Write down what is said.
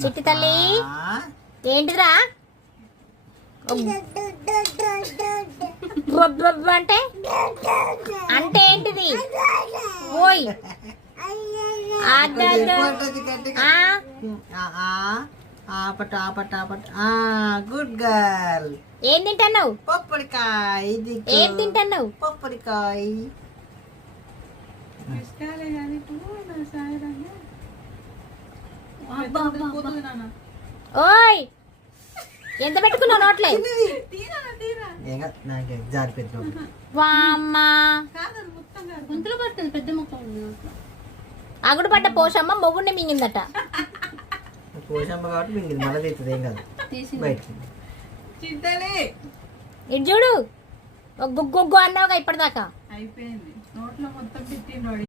చిట్టి తల్లి ఏంటిదిరా అంటే అంటే ఏంటిది ఓయ్ గుడ్ గర్ల్. ఏం తింటున్నావు? పప్పడికాయ. ఏం తింటున్నావు? పప్పడికాయ. ఓయ్ ఎంత పెట్టుకున్నావు నోట్లే? వామ్మా అగుడు పడ్డ పోషమ్మ మొగుడిని మింగిందట. పోషమ్మ కాబట్టి మింగింది, మళ్ళీ తీస్తుంది ఏం కాదు. ఇటు చూడు, గుగ్గు అన్నావుగా ఇప్పటిదాకా. అయిపోయింది నోట్లో మొత్తం పెట్టిండు.